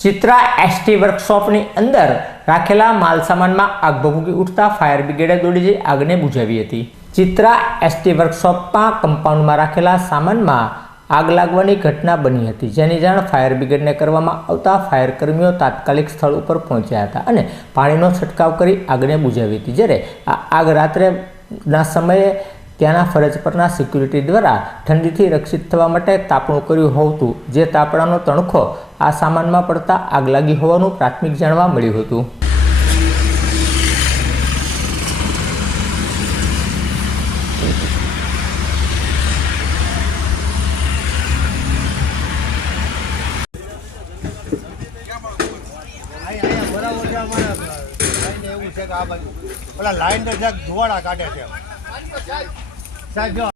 Chitra ST વર્કશોપની અંદર રાખેલા માલસામાનમાં આગ ભભૂકી ઉઠતા ફાયર બ્રિગેડે દોડી જઈ આગને બુઝાવી હતી। ચિત્રા એસટી વર્કશોપમાં કમ્પાઉન્ડમાં રાખેલા સામાનમાં આગ લાગવાની ઘટના બની હતી, જેની જાણ ફાયર બ્રિગેડને કરવામાં આવતા ફાયર કર્મીઓ તાત્કાલિક સ્થળ ઉપર પહોંચ્યા હતા અને પાણીનો છંટકાવ કરી આગને બુઝાવી હતી। જ્યારે આ આગ રાત્રેના સમયે ત્યાંના ફરજ પરના સિક્યુરિટી દ્વારા ઠંડીથી રક્ષિત થવા માટે તાપણું કર્યું હોતું, જે તાપણાનો તણખો આ સામાનમાં પડતા આગ લાગી હોવાનું પ્રાથમિક જાણવા મળ્યું હતું। લાઈન તો ધુવાડા કાઢે છે સાહેબ। જો